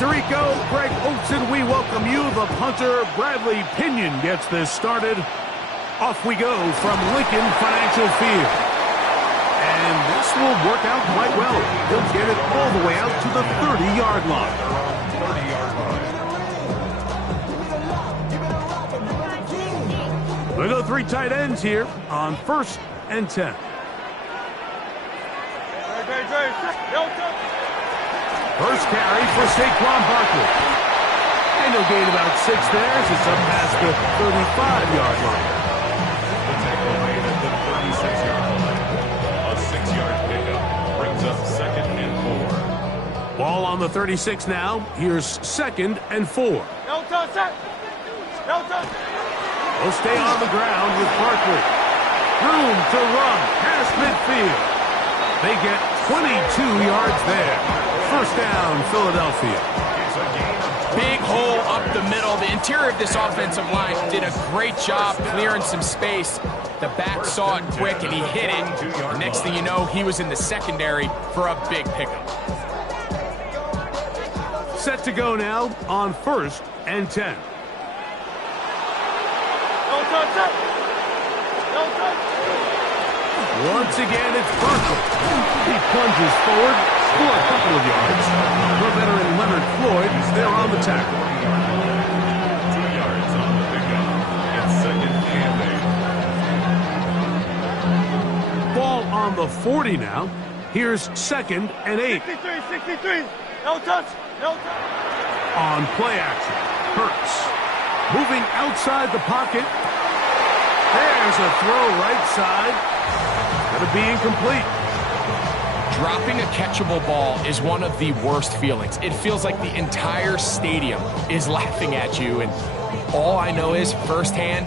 Tirico, Greg Olson, we welcome you. The punter, Bradley Pinion, gets this started. Off we go from Lincoln Financial Field. And this will work out quite well. He'll get it all the way out to the 30-yard line. We go 3 tight ends here on 1st and 10. First carry for Saquon Barkley. And he'll gain about 6 there as it's up past the 35-yard line. The tackle made at the 36-yard line. A 6-yard pickup brings up 2nd and 4. Ball on the 36 now. Here's 2nd and 4. No touch. No touch. He'll stay on the ground with Barkley. Room to run past midfield. They get 22 yards there. First down, Philadelphia. Big hole up the middle. The interior of this offensive line did a great job clearing some space. The back saw it quick, and he hit it. The next thing you know, he was in the secondary for a big pickup. Set to go now on 1st and 10. No touch. No touch. Once again, it's Barkley. He plunges forward for a couple of yards. The veteran Leonard Floyd is there on the tackle. 2 yards on the pickup. It's 2nd and 8. Ball on the 40 now. Here's 2nd and 8. 63. No touch. No touch. On play action, Hurts. Moving outside the pocket. There's a throw right side. Going to be incomplete. Dropping a catchable ball is one of the worst feelings. It feels like the entire stadium is laughing at you, and all I know is firsthand,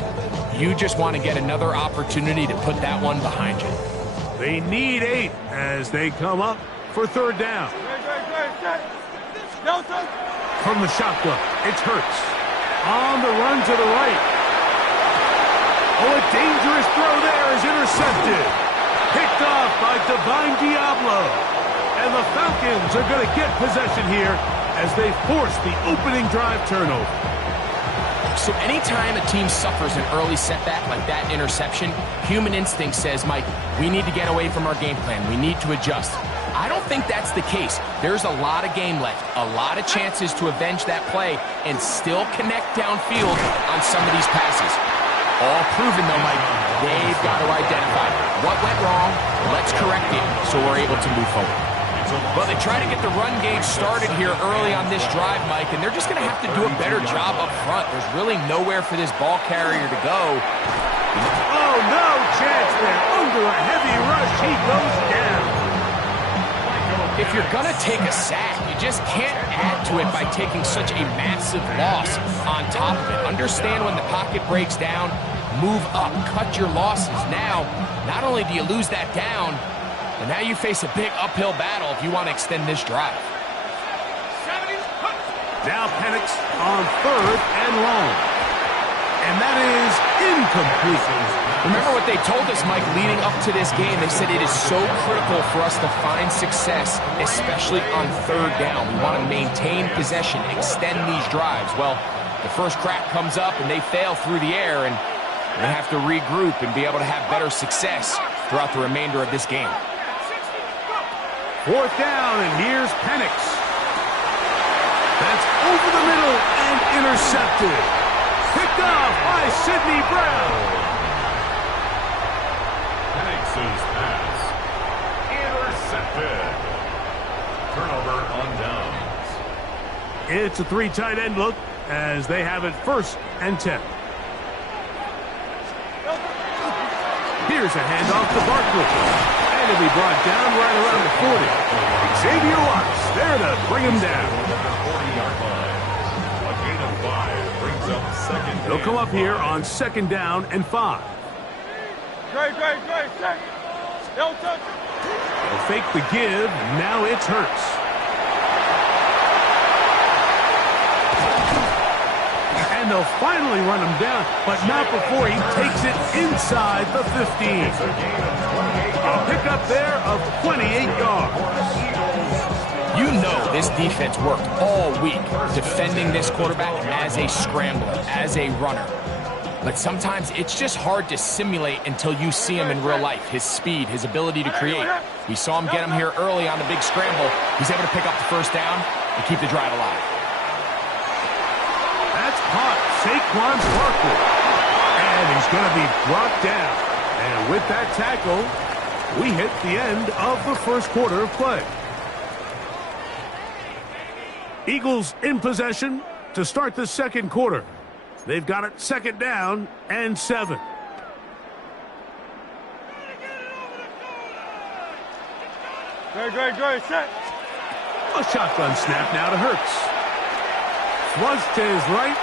you just want to get another opportunity to put that one behind you. They need 8 as they come up for 3rd down. No touch. From the shotgun, it's Hurts. On the run to the right. Oh, a dangerous throw there is intercepted. Picked off by Divine Diablo. And the Falcons are going to get possession here as they force the opening drive turnover. So anytime a team suffers an early setback like that interception, human instinct says, Mike, we need to get away from our game plan. We need to adjust. I don't think that's the case. There's a lot of game left, a lot of chances to avenge that play and still connect downfield on some of these passes. All proven, though, Mike, they've got to identify what went wrong, let's correct it so we're able to move forward. Well, they try to get the run game started here early on this drive, Mike, and they're just going to have to do a better job up front. There's really nowhere for this ball carrier to go. Oh, no chance there. Under a heavy rush, he goes down. If you're going to take a sack, you just can't add to it by taking such a massive loss on top of it. Understand when the pocket breaks down, move up, cut your losses. Now, not only do you lose that down, but now you face a big uphill battle if you want to extend this drive. Now Penix on 3rd and long. And that is incomplete. Remember what they told us, Mike, leading up to this game. They said it is so critical for us to find success, especially on 3rd down. We want to maintain possession, extend these drives. Well, the first crack comes up and they fail through the air, and they have to regroup and be able to have better success throughout the remainder of this game. 4th down, and here's Penix. That's over the middle and intercepted. Picked off by Sidney Brown. Penix's pass. Intercepted. Turnover on downs. It's a 3 tight end look as they have it 1st and 10. Here's a handoff to Barkley. And he'll be brought down right around the 40. Xavier Watts there to bring him down. 40-yard line. A gain of 5 brings up 2nd. They'll come up here on 2nd down and 5. Great. No touch. They'll fake the give. Now it's Hurts. And they'll finally run him down, but not before he takes it inside the 15. A pickup there of 28 yards. You know This defense worked all week defending this quarterback as a scrambler, as a runner. But sometimes it's just hard to simulate until you see him in real life. His speed, his ability to create. We saw him get him here early on the big scramble. He's able to pick up the first down and keep the drive alive. That's caught. Saquon Barkley. And he's going to be brought down. And with that tackle, we hit the end of the first quarter of play. Eagles in possession to start the second quarter. They've got it second down and 7. Great, set. A shotgun snap now to Hurts. Flush to his right,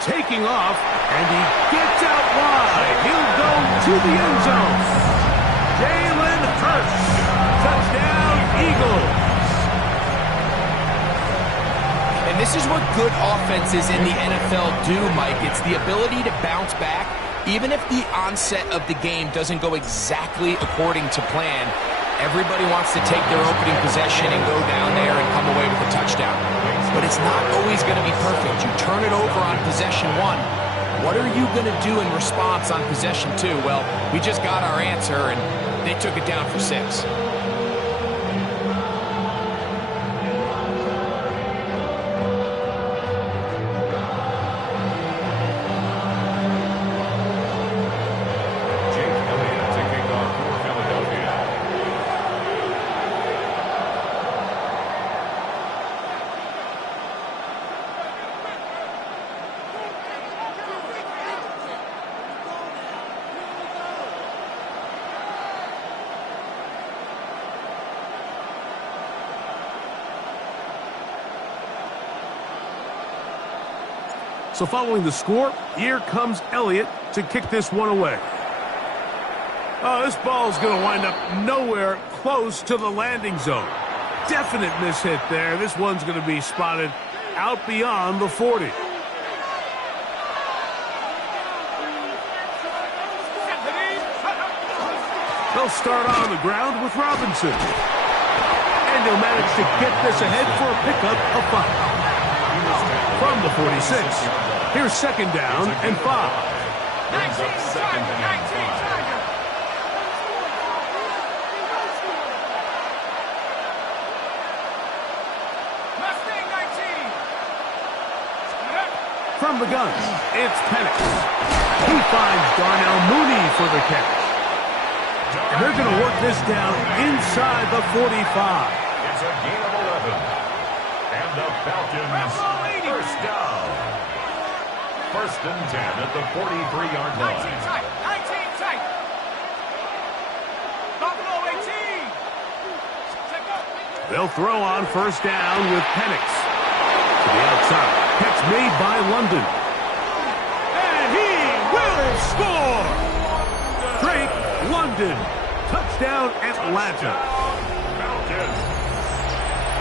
taking off, and he gets out wide. He'll go to the end zone. Jalen Hurts. Touchdown, Eagles. And this is what good offenses in the NFL do, Mike. It's the ability to bounce back, even if the onset of the game doesn't go exactly according to plan. Everybody wants to take their opening possession and go down there and come away with a touchdown. But it's not always going to be perfect. You turn it over on possession 1. What are you going to do in response on possession 2? Well, we just got our answer, and they took it down for 6. So following the score, here comes Elliott to kick this one away. Oh, this ball's going to wind up nowhere close to the landing zone. Definite mishit there. This one's going to be spotted out beyond the 40. They'll start on the ground with Robinson. And he'll manage to get this ahead for a pickup of 5. From the 46, here's second down and 5. Brings up second and 5. From the gun, it's Penix. He finds Darnell Mooney for the catch. And they're going to work this down inside the 45. It's a gain of 11. And the Falcons, first down. First and 10 at the 43-yard line. 19 tight. Buffalo 18. They'll throw on first down with Penix. To the outside. Catch made by London. And he will score! Drake London. Touchdown Atlanta.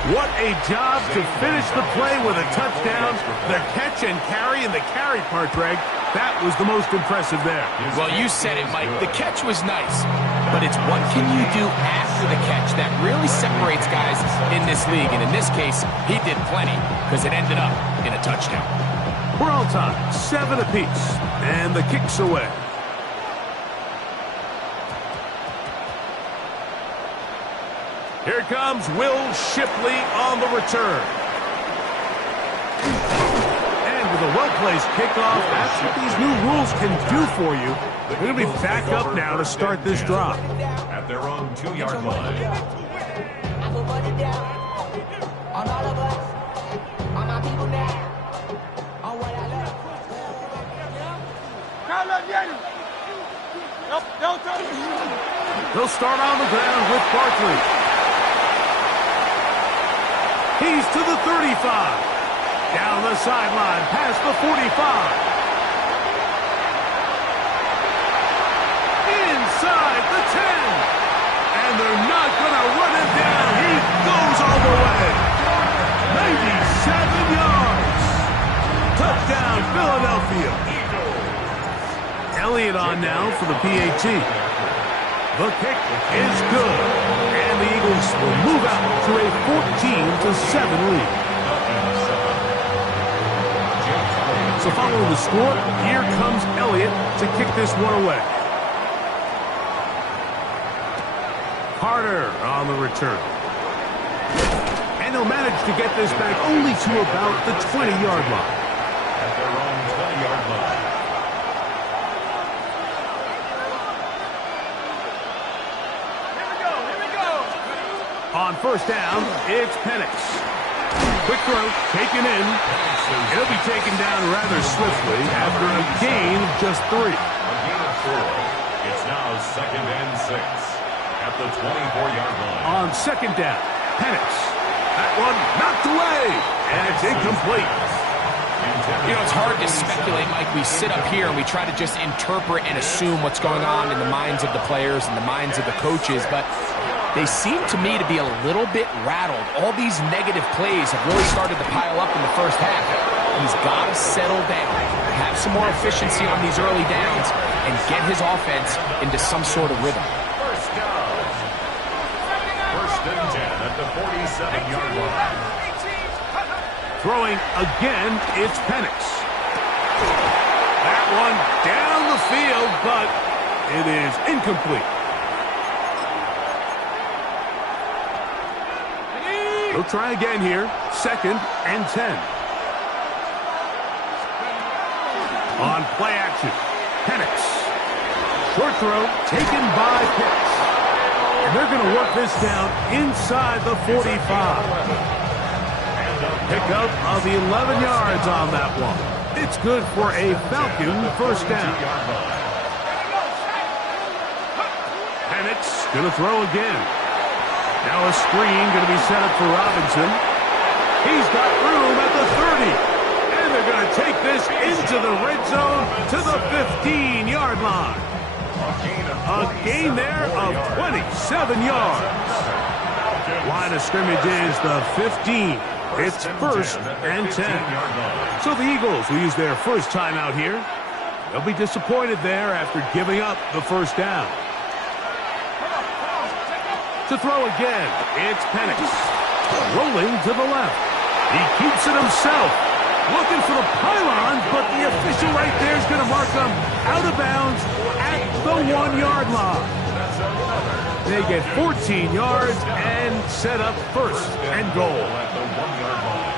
What a job to finish the play with a touchdown. The catch and carry, and the carry part, Greg, that was the most impressive there. Well, you said it, Mike. The catch was nice, but it's what can you do after the catch that really separates guys in this league. And in this case, he did plenty because it ended up in a touchdown. We're all tied, 7 apiece, and the kick's away. Here comes Will Shipley on the return. And with a well-placed kickoff, that's what these new rules can do for you. They're going to be back up now to start this drive. At their own 2-yard line. They'll start on the ground with Barkley. He's to the 35. Down the sideline, past the 45. Inside the 10. And they're not going to run it down. He goes all the way. 97 yards. Touchdown, Philadelphia. Elliott on now for the PAT. The kick is good. And the Eagles Falcons will move out to a 14-7 lead. So following the score, here comes Elliott to kick this one away. Carter on the return. And he'll manage to get this back only to about the 20-yard line. At their own 20-yard line. Here we go. On first down, it's Penix. Quick throw, taken in. It'll be taken down rather swiftly after a gain of just 3. A gain of 4. It's now 2nd and 6 at the 24-yard line. On second down, Penix. That one knocked away, and it's incomplete. You know, it's hard to speculate, Mike. We sit up here and we try to just interpret and assume what's going on in the minds of the players and the minds of the coaches, but they seem to me to be a little bit rattled. All these negative plays have really started to pile up in the first half. He's got to settle down, have some more efficiency on these early downs, and get his offense into some sort of rhythm. First down. 1st and 10 at the 47-yard line. Throwing again, it's Penix. That one down the field, but it is incomplete. He'll try again here. 2nd and 10. On play action, Penix. Short throw taken by Pitts. And they're going to work this down inside the 45. Pickup of 11 yards on that one. It's good for a Falcon first down. Penix going to throw again. Now a screen going to be set up for Robinson. He's got room at the 30. And they're going to take this into the red zone to the 15-yard line. A gain there of 27 yards. Line of scrimmage is the 15. It's 1st and 10. So the Eagles will use their first timeout here. They'll be disappointed there after giving up the first down. To throw again, it's Penix. Rolling to the left. He keeps it himself. Looking for the pylon, but the official right there is going to mark him out of bounds at the 1-yard line. They get 14 yards and set up 1st and goal. At the 1-yard line.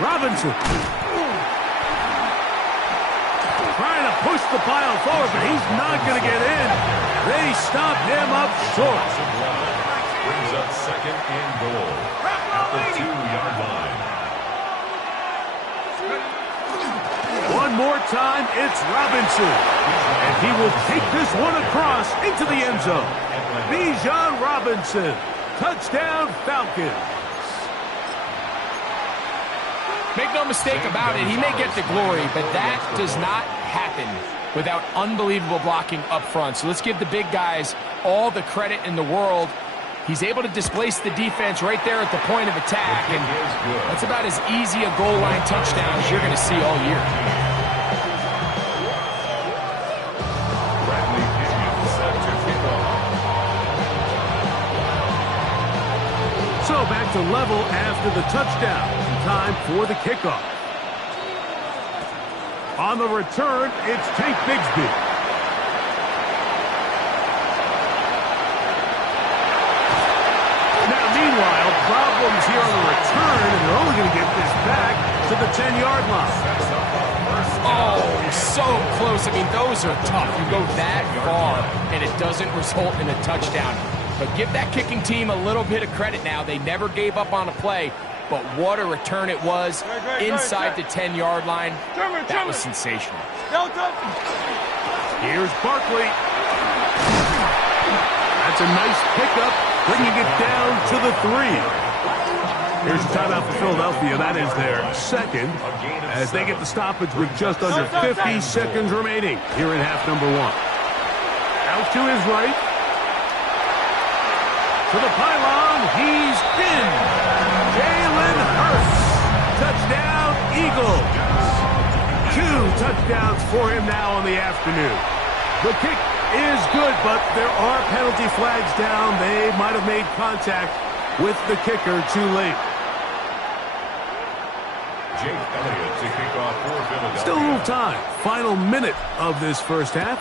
Robinson. Trying to push the pile forward, but he's not going to get in. They stop him up short. Brings up 2nd and goal at the 2-yard line. One more time, it's Robinson. And he will take this one across into the end zone. Bijan Robinson. Touchdown, Falcons. Make no mistake about it, he may get the glory, but that does not happen without unbelievable blocking up front. So let's give the big guys all the credit in the world. He's able to displace the defense right there at the point of attack, and that's about as easy a goal line touchdown as you're going to see all year. So back to level after the touchdown. Time for the kickoff. On the return, it's Tank Bigsby. Now, meanwhile, problems here on the return, and they're only going to get this back to the 10-yard line. Oh, so close. I mean, those are tough. You go that far, and it doesn't result in a touchdown. But give that kicking team a little bit of credit now. They never gave up on a play. But what a return it was inside the 10-yard line. That was sensational. Here's Barkley. That's a nice pickup, bringing it down to the 3. Here's a timeout for Philadelphia. That is their 2nd, as they get the stoppage with just under 50 seconds remaining here in half number 1. Out to his right. to the pylon. He's in. Jalen Hurts. Touchdown, Eagles. 2 touchdowns for him now on the afternoon. The kick is good, but there are penalty flags down. They might have made contact with the kicker too late. Jake Elliott to kick off for Philadelphia. Still a little time. Final minute of this first half.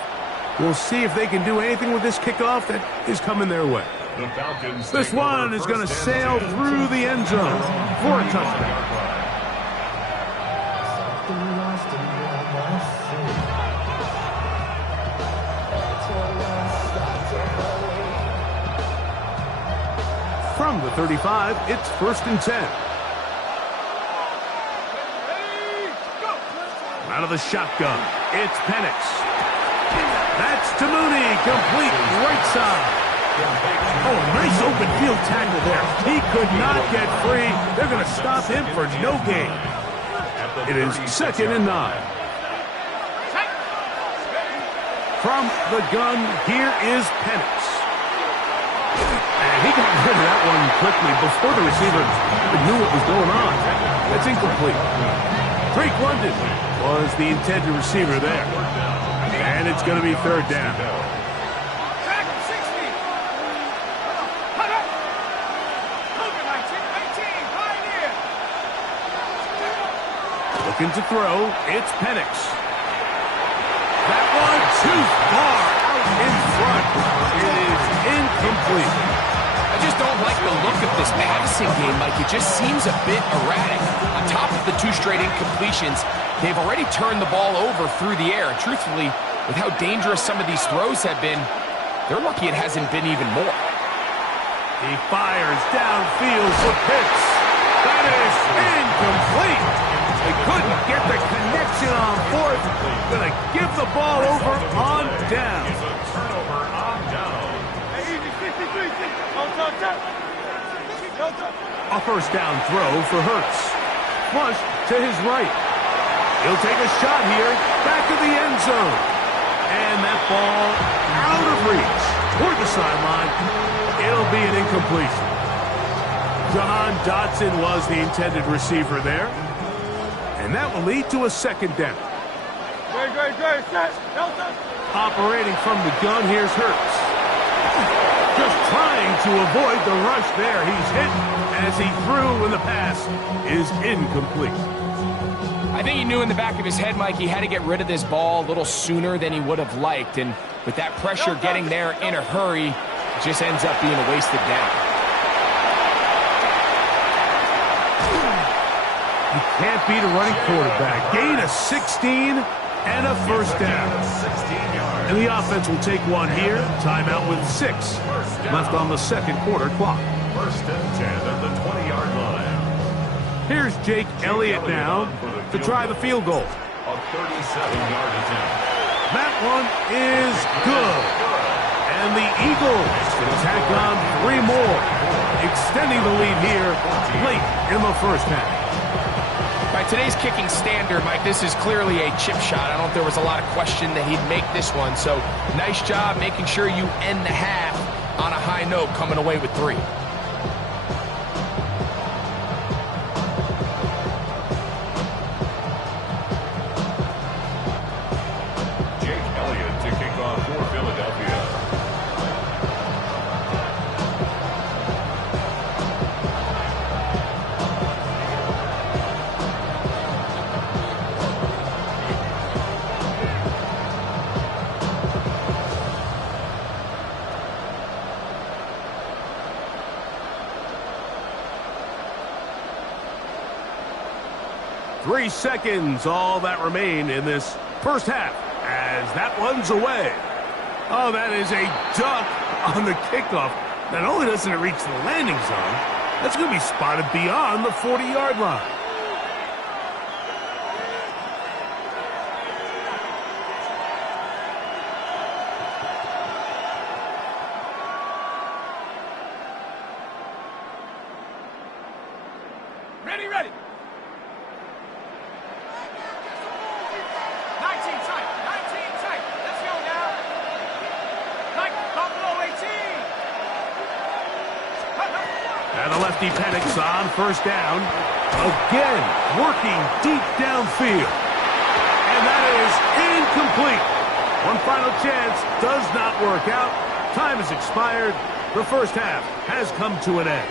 We'll see if they can do anything with this kickoff that is coming their way. The Falcons. This one is going to sail through the end zone for a touchdown. From the 35, it's 1st and 10. Out of the shotgun, it's Penix. That's to Mooney, complete right side. Oh, nice open field tackle there. He could not get free. They're going to stop him for no gain. It is 2nd and 9. From the gun, here is Penix. And he got rid of that one quickly before the receiver knew what was going on. That's incomplete. Drake London was the intended receiver there. And it's going to be 3rd down. Looking to throw, it's Penix. That one too far out in front. It is incomplete. I just don't like the look of this passing game, Mike. It just seems a bit erratic. On top of the 2 straight incompletions, they've already turned the ball over through the air. And truthfully, with how dangerous some of these throws have been, they're lucky it hasn't been even more. He fires downfield for Pitts. That is incomplete. They couldn't get the connection on 4th. Going to give the ball over on down. Turnover on down. A 1st down throw for Hurts. Flush to his right. He'll take a shot here. Back of the end zone. And that ball out of reach. Toward the sideline. It'll be an incompletion. John Dotson was the intended receiver there. And that will lead to a 2nd down. Operating from the gun, here's Hurts. Just trying to avoid the rush there. He's hit as he threw when the pass is incomplete. I think he knew in the back of his head, Mike, he had to get rid of this ball a little sooner than he would have liked. And with that pressure getting there in a hurry, it just ends up being a wasted down. You can't beat a running quarterback. Gain of 16 and a 1st down. And the offense will take one here. Timeout with 6 left on the 2nd quarter clock. 1st and 10 at the 20-yard line. Here's Jake Elliott now to try the field goal. A 37-yard attempt. That one is good. And the Eagles can tack on 3 more, extending the lead here late in the first half. By today's kicking standard, Mike, this is clearly a chip shot. I don't think there was a lot of question that he'd make this one. So nice job making sure you end the half on a high note, coming away with 3. Jake Elliott to kick off for Philadelphia. Three seconds, all that remain in this first half, as that one's away. Oh, that is a duck on the kickoff. Not only doesn't it reach the landing zone, that's going to be spotted beyond the 40-yard line. Ready, ready. 19 tight. Let's go now. Buffalo 18. And the lefty Penix on first down. Again, working deep downfield. And that is incomplete. One final chance does not work out. Time has expired. The first half has come to an end.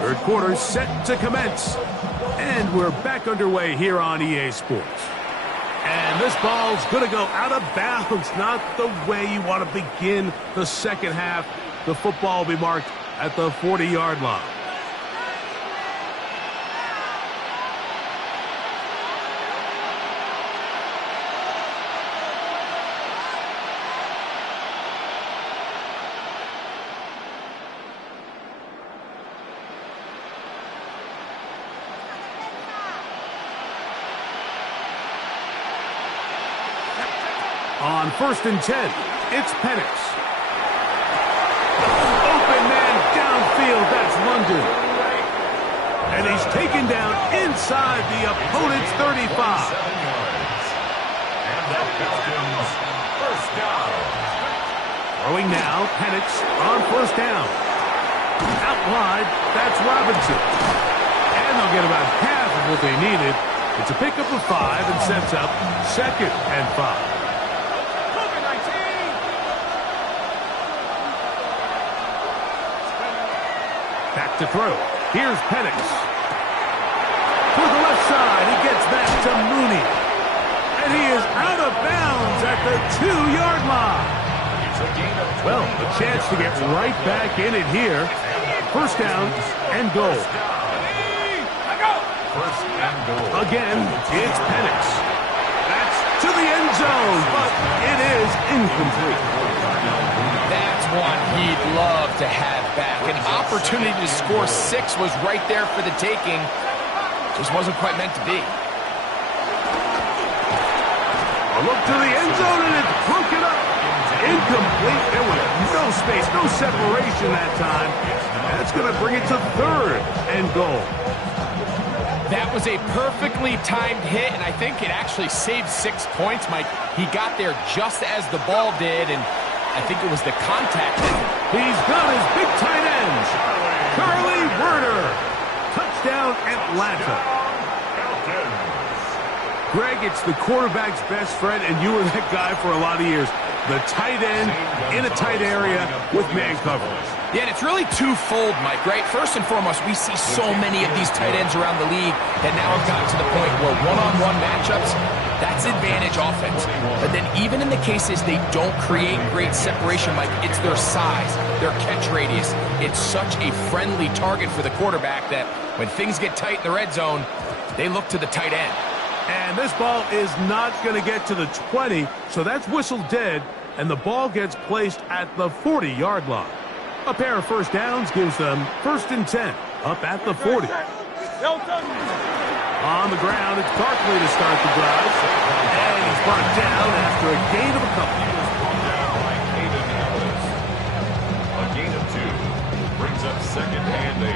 Third quarter set to commence. And we're back underway here on EA Sports. And this ball's going to go out of bounds. Not the way you want to begin the second half. The football will be marked at the 40-yard line. On 1st and 10, it's Penix. Open man downfield, that's London. And he's taken down inside the opponent's 35. And the Falcons first down. Throwing now, Penix on first down. Out wide, that's Robinson. And they'll get about half of what they needed. It's a pickup of 5 and sets up 2nd and 5. Back to throw. Here's Penix. To the left side, he gets back to Mooney. And he is out of bounds at the 2-yard line. Well, a chance to get right back in it here. First down and goal. First and goal. Again, it's Penix. That's to the end zone, but it is incomplete. That's one he'd love to have back. An opportunity to score 6 was right there for the taking. Just wasn't quite meant to be. A look to the end zone, and it's broken up. Incomplete. There was no space, no separation that time. That's going to bring it to 3rd and goal. That was a perfectly timed hit, and I think it actually saved 6 points, Mike. He got there just as the ball did, and I think it was the contact. He's got his big tight ends. Charlie Werner. Touchdown, Atlanta. Greg, it's the quarterback's best friend, and you were that guy for a lot of years. The tight end in a tight area with man coverage. Yeah, and it's really twofold, Mike, right? First and foremost, we see so many of these tight ends around the league that now have gotten to the point where one-on-one matchups, that's advantage offense. But then even in the cases they don't create great separation, Mike, it's their size, their catch radius. It's such a friendly target for the quarterback that when things get tight in the red zone, they look to the tight end. And this ball is not going to get to the 20, so that's whistled dead, and the ball gets placed at the 40-yard line. A pair of first downs gives them 1st and 10, up at the 40. On the ground, it's Barkley to start the drive, and he's brought down after a gain of a couple. A gain of 2 brings up 2nd and 8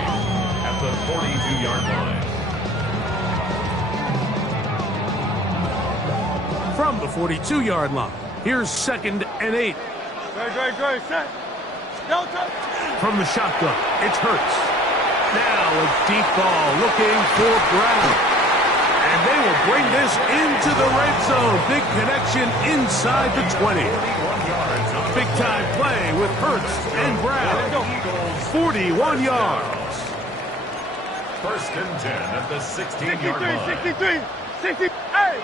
at the 42-yard line. From the 42-yard line, here's 2nd and 8. Set. From the shotgun, it's Hurts. Now a deep ball looking for Brown. And they will bring this into the red zone. Big connection inside the 20. Big-time play with Hurts and Brown. 41 yards. 1st and 10 at the 16-yard line. 63. Hey!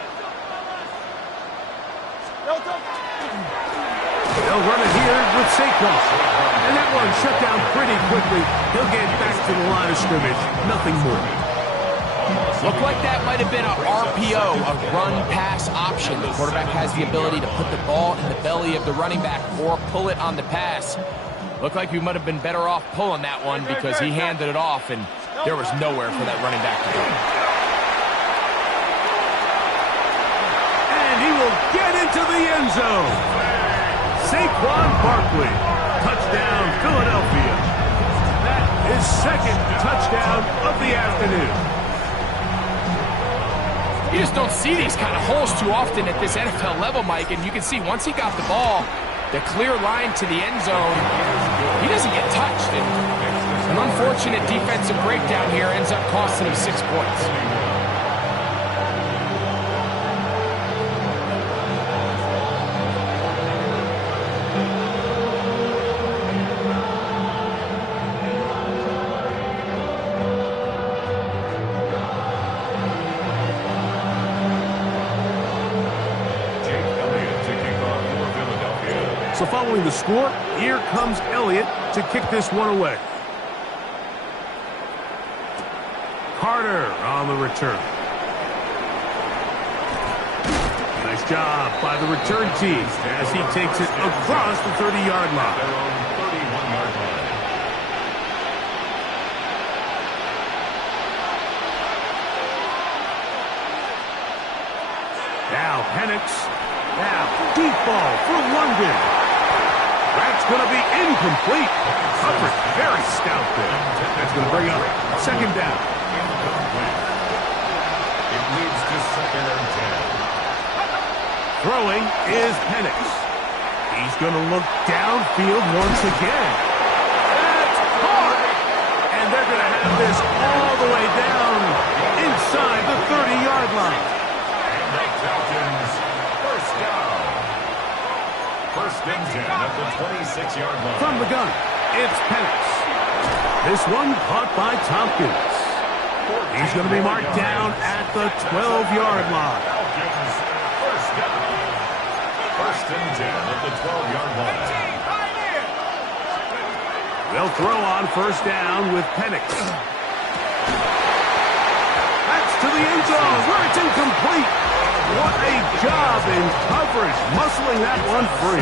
They'll run it here with Saquon. And that one shut down pretty quickly. He'll get back to the line of scrimmage. Nothing more. Looked like that might have been a RPO, a run-pass option. The quarterback has the ability to put the ball in the belly of the running back or pull it on the pass. Looked like we might have been better off pulling that one because he handed it off, and there was nowhere for that running back to go. And he will get into the end zone. Saquon Barkley. Touchdown, Philadelphia. That is second touchdown of the afternoon. You just don't see these kind of holes too often at this NFL level, Mike, and you can see once he got the ball, the clear line to the end zone, he doesn't get touched. And an unfortunate defensive breakdown here ends up costing him 6 points. So following the score, here comes Elliott to kick this one away. Carter on the return. Nice job by the return team as he takes it across the 30-yard line. Now Penix. Now deep ball for London. That's going to be incomplete. Coverage very stout there. That's going to bring up second down. It leads to 2nd and 10. Throwing is Penix. He's going to look downfield once again. That's caught. And they're going to have this all the way down inside the 30-yard line. And the Falcons, first down. 1st and 10 at the 26-yard line. From the gun, it's Penix. This one caught by Tompkins. He's going to be marked down at the 12-yard line. Falcons, first down. 1st and 10 at the 12-yard line. They'll throw on first down with Penix. That's to the end zone where it's incomplete. What a job in coverage, muscling that one free.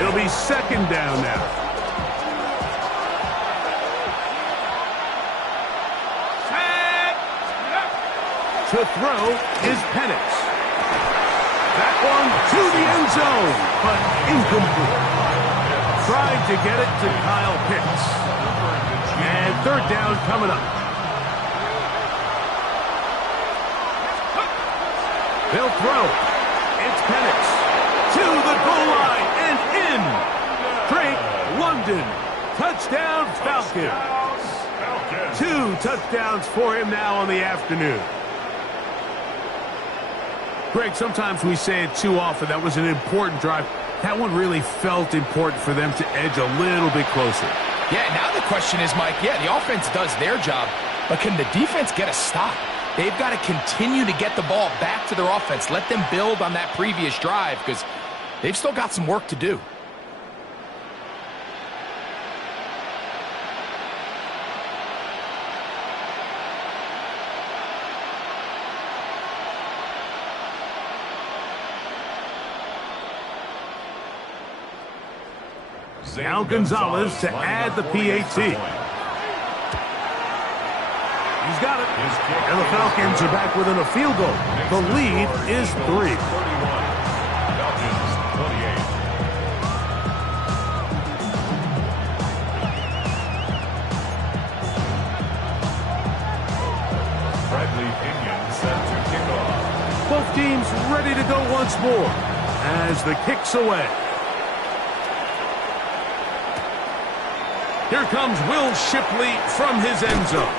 It'll be 2nd down now. To throw is Penix. That one to the end zone, but incomplete. Tried to get it to Kyle Pitts. And 3rd down coming up. They'll throw. It's Penix to the goal line and in. Drake London. Touchdown Falcons. 2 touchdowns for him now on the afternoon. Greg, sometimes we say it too often. That was an important drive. That one really felt important for them to edge a little bit closer. Yeah, now the question is, Mike, yeah, the offense does their job, but can the defense get a stop? They've got to continue to get the ball back to their offense. Let them build on that previous drive because they've still got some work to do. Now Gonzalez to add the PAT. He's got it. And the Falcons are back within a field goal. The lead is 3. Both teams ready to go once more as the kick's away. Here comes Will Shipley from his end zone.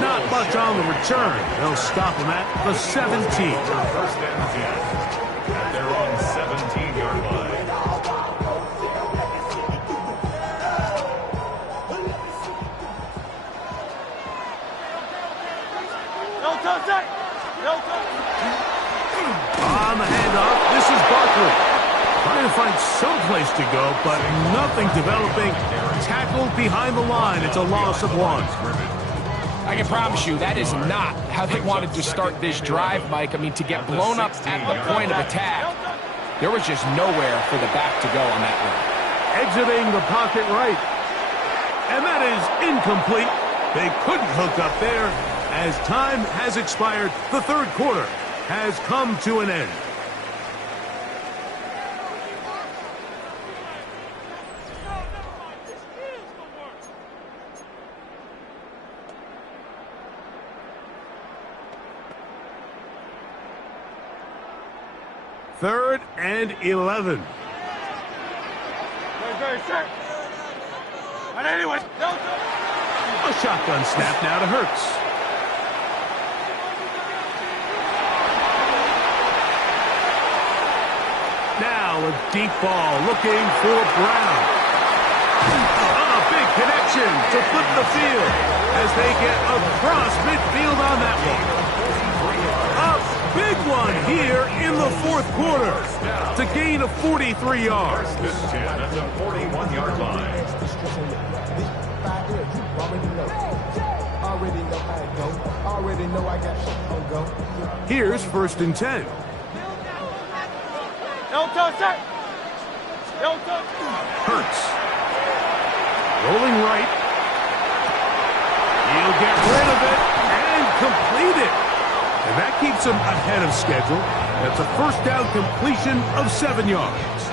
Not much on the return. They'll stop him at the 17. 1st and 10. At their own 17-yard line. On the handoff, this is Barkley. Trying to find some place to go, but nothing developing. Tackled behind the line. It's a loss of 1. I can promise you that is not how they wanted to start this drive, Mike. I mean, to get blown up at the point of attack, there was just nowhere for the back to go on that one. Exiting the pocket right. And that is incomplete. They couldn't hook up there. As time has expired, the third quarter has come to an end. Third and 11. Great, set. And anyway, A shotgun snap now to Hurts. Now a deep ball looking for Brown. A big connection to flip the field as they get across midfield on that one. A big one here in the fourth quarter to gain of 43 yards. First and 10 at the 41-yard line. Here's first and 10. Hurts. Rolling right. He'll get rid of it and complete it. And that keeps him ahead of schedule. That's a first down completion of 7 yards.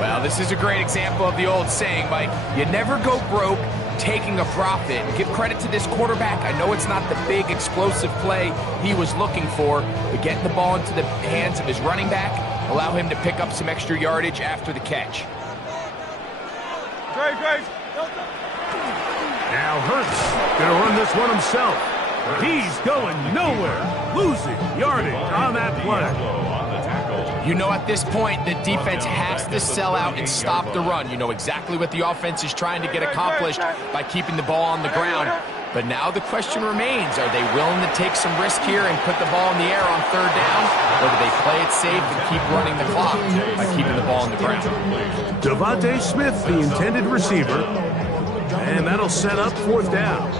Well, this is a great example of the old saying, Mike. You never go broke taking a profit. And give credit to this quarterback. I know it's not the big explosive play he was looking for, but getting the ball into the hands of his running back, allow him to pick up some extra yardage after the catch. Great. Now Hurts going to run this one himself. He's going nowhere, losing yardage on that play. You know, at this point, the defense has to sell out and stop the run. You know exactly what the offense is trying to get accomplished by keeping the ball on the ground. But now the question remains, are they willing to take some risk here and put the ball in the air on third down? Or do they play it safe and keep running the clock by keeping the ball on the ground? Devontae Smith, the intended receiver. And that'll set up fourth down.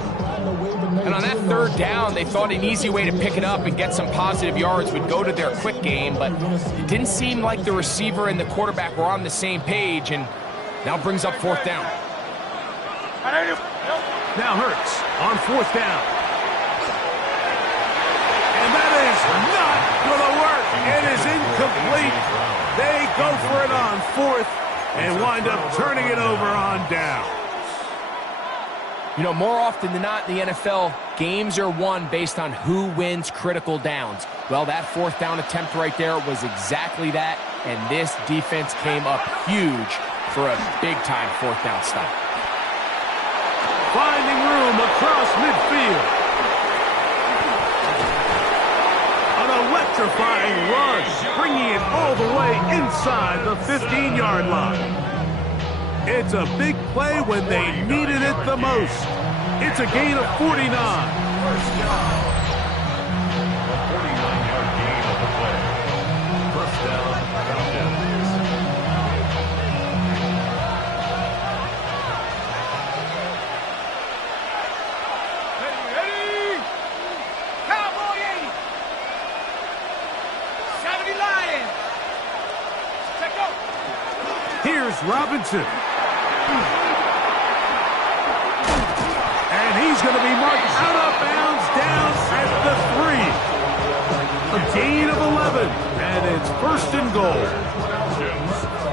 And on that third down, they thought an easy way to pick it up and get some positive yards would go to their quick game, but it didn't seem like the receiver and the quarterback were on the same page, and now brings up fourth down. Now Hurts on fourth down. And that is not going to work. It is incomplete. They go for it on fourth and wind up turning it over on down. You know, more often than not in the NFL, games are won based on who wins critical downs. Well, that fourth down attempt right there was exactly that, and this defense came up huge for a big-time fourth down stop. Finding room across midfield. An electrifying run, bringing it all the way inside the 15-yard line. It's a big play when they needed it the most. It's a gain of 49. First down. A 49-yard gain of the play. First down, Falcons. Ready! Cowboy 80! 70 Lions! Check out! Here's Robinson. And he's going to be marked out of bounds down at the 3. A gain of 11, and it's first and goal.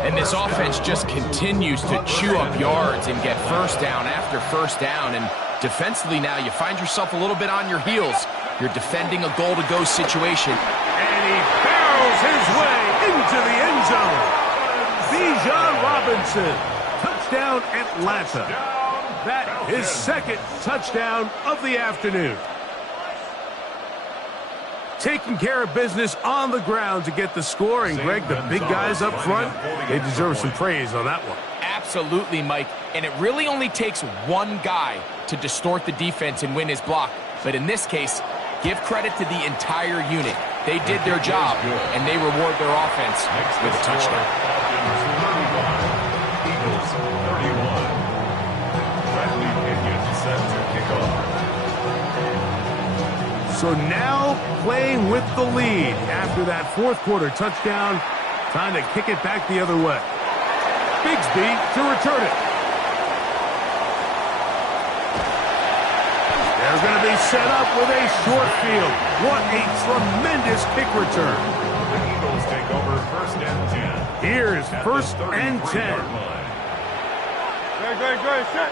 And this offense just continues to chew up yards and get first down after first down. And defensively now, you find yourself a little bit on your heels. You're defending a goal-to-go situation. And he barrels his way into the end zone. Bijan Robinson, touchdown Atlanta. That his second touchdown of the afternoon. Taking care of business on the ground to get the score. And Greg, the big guys up front, they deserve some praise on that one. Absolutely, Mike. And it really only takes one guy to distort the defense and win his block. But in this case, give credit to the entire unit. They did their job, and they reward their offense with a touchdown. Eagles 31. Bradley Pinion set to kick off. So now playing with the lead after that fourth quarter touchdown. Time to kick it back the other way. Bigsby to return it. They're going to be set up with a short field. What a tremendous kick return. The Eagles take over 1st and 10. Here's 1st and 10. Good. Set.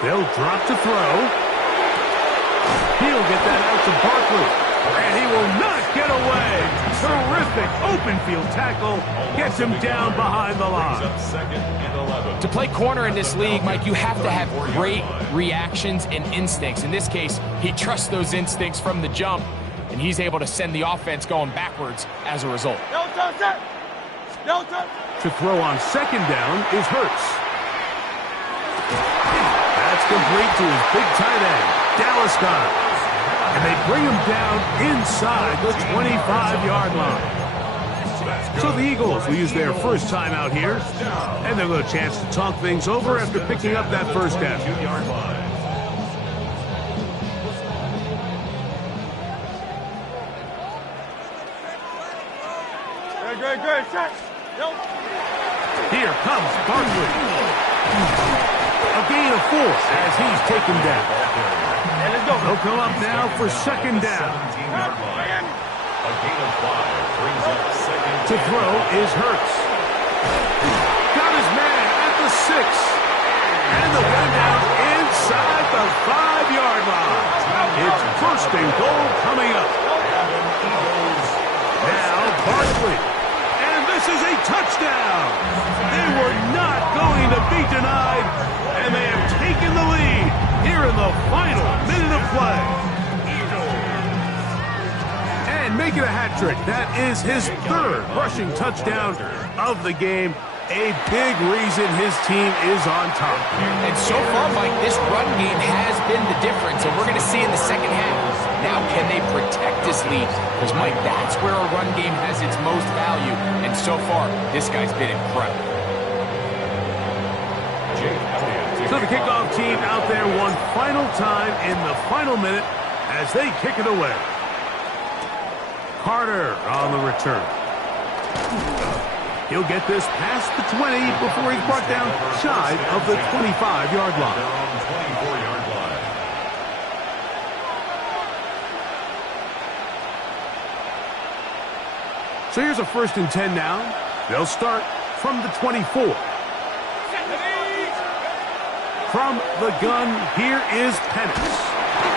They'll drop to throw. He'll get that out to Barkley. And he will not get away. Terrific open field tackle. Gets him down behind the line. To play corner in this league, Mike, you have to have great reactions and instincts. In this case, he trusts those instincts from the jump, and he's able to send the offense going backwards as a result. To throw on 2nd down is Hurts. That's complete to his big tight end, Dallas Scott. And they bring him down inside the 25-yard line. So the Eagles will use their first time out here, and they'll get a chance to talk things over after picking up that first down. Good. Set. Here comes Barkley. A gain of 4 as he's taken down. They'll come up now for 2nd down. A gain of 5 brings up 2nd. To throw is Hurts. Got his man at the 6. And the one down inside the 5-yard line. It's 1st and goal coming up. Now Barkley. And this is a touchdown. They were not going to be denied. And they have taken the lead here in the final minute of play. And making a hat trick. That is his 3rd rushing touchdown of the game. A big reason his team is on top. And so far, Mike, this run game has been the difference, and we're going to see in the second half. Now, can they protect this lead? Because, Mike, that's where a run game has its most value. And so far, this guy's been incredible. So the kickoff team out there one final time in the final minute as they kick it away. Carter on the return. He'll get this past the 20 before he's brought down shy of the 25-yard line. They're on 24-yard line. So here's a 1st and 10 now. They'll start from the 24. From the gun, here is Penix.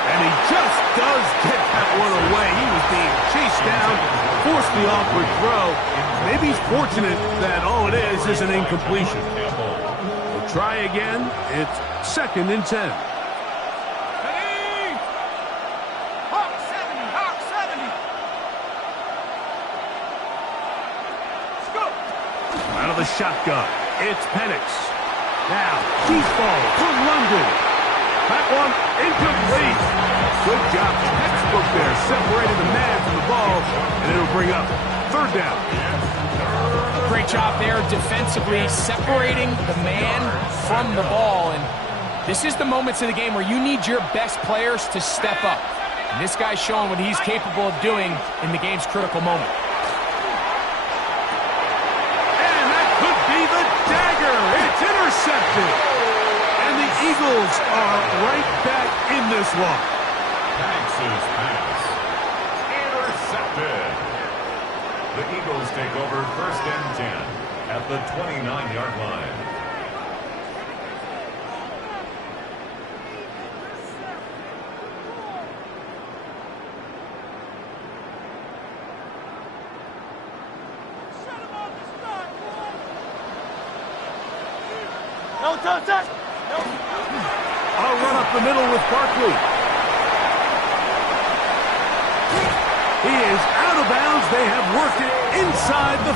And he just does get that one away. He was being chased down, forced the awkward throw. Maybe he's fortunate that all it is an incompletion. We'll try again. It's 2nd and 10. Hawk 70. Let's go. Out of the shotgun, it's Penix. Now, deep ball for London. That one incomplete. Good job. Textbook there, separating the man from the ball, and it'll bring up 3rd down. Great job there defensively, separating the man from the ball. And this is the moments of the game where you need your best players to step up. And this guy's showing what he's capable of doing in the game's critical moment. And that could be the dagger. It's intercepted. And the Eagles are right back in this one. Penix's pass. Intercepted. The Eagles take over 1st and 10 at the 29-yard line. No touch. No. I'll run up the middle with Barkley. He is out of bounds. They have worked it inside the